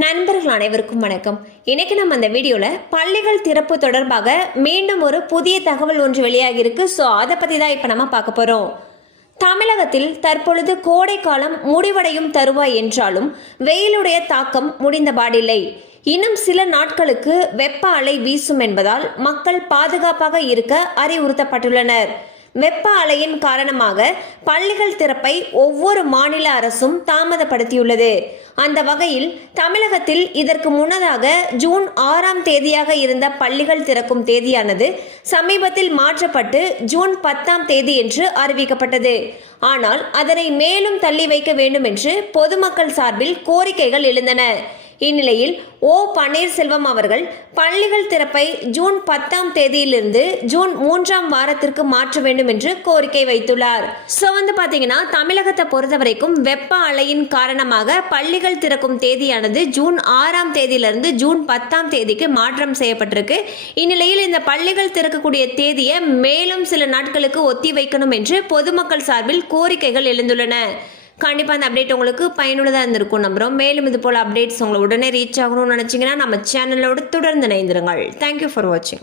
நண்பர்கள் அனைவருக்கும் வணக்கம். இன்னைக்கு நம்ம அந்த வீடியோல பள்ளிகள் திறப்பு தொடர்பாக மீண்டும் ஒரு புதிய தகவல் ஒன்று வெளியாகி இருக்கு. ஸோ அதை பத்தி தான் இப்ப நம்ம பார்க்க போறோம். தமிழகத்தில் தற்பொழுது கோடை காலம் முடிவடையும் தருவாய் என்றாலும் வெயிலுடைய தாக்கம் முடிந்தபாடில்லை. இன்னும் சில நாட்களுக்கு வெப்ப அலை வீசும் என்பதால் மக்கள் பாதுகாப்பாக இருக்க அறிவுறுத்தப்பட்டுள்ளனர். வெப்ப அலையின் காரணமாக பள்ளிகள் திறப்பை ஒவ்வொரு மாநில அரசும் தாமதப்படுத்தியுள்ளது. அந்த வகையில் தமிழகத்தில் இதற்கு முன்னதாக ஜூன் 6ஆம் தேதியாக இருந்த பள்ளிகள் திறக்கும் தேதியானது சமீபத்தில் மாற்றப்பட்டு ஜூன் 10ஆம் தேதி என்று அறிவிக்கப்பட்டது. ஆனால் அதனை மேலும் தள்ளி வைக்க வேண்டும் என்று பொதுமக்கள் சார்பில் கோரிக்கைகள் எழுந்தன. இந்நிலையில் பன்னீர்செல்வம் அவர்கள் பள்ளிகள் திறப்பை ஜூன் 10ஆம் தேதியிலிருந்து ஜூன் 3ஆம் வாரத்திற்கு மாற்ற வேண்டும் என்று கோரிக்கை வைத்துள்ளார். ஸோ பாத்தீங்கன்னா தமிழகத்தை பொறுத்த வரைக்கும் வெப்ப அலையின் காரணமாக பள்ளிகள் திறக்கும் தேதியானது ஜூன் 6ஆம் தேதியிலிருந்து ஜூன் 10ஆம் தேதிக்கு மாற்றம் செய்யப்பட்டிருக்கு. இந்நிலையில் இந்த பள்ளிகள் திறக்கக்கூடிய தேதியை மேலும் சில நாட்களுக்கு ஒத்தி வைக்கணும் என்று பொதுமக்கள் சார்பில் கோரிக்கைகள் எழுந்துள்ளன. கண்டிப்பாக அந்த அப்டேட் உங்களுக்கு பயனுள்ளதாக இருந்திருக்கும் நம்புகிறோம். மேலும் இது போல் அப்டேட்ஸ் உங்களை உடனே ரீச் ஆகணும்னு நினச்சிங்கன்னா நம்ம சேனலோடு தொடர்ந்து இணைந்திருங்கள். தேங்க்யூ ஃபார் வாட்சிங்.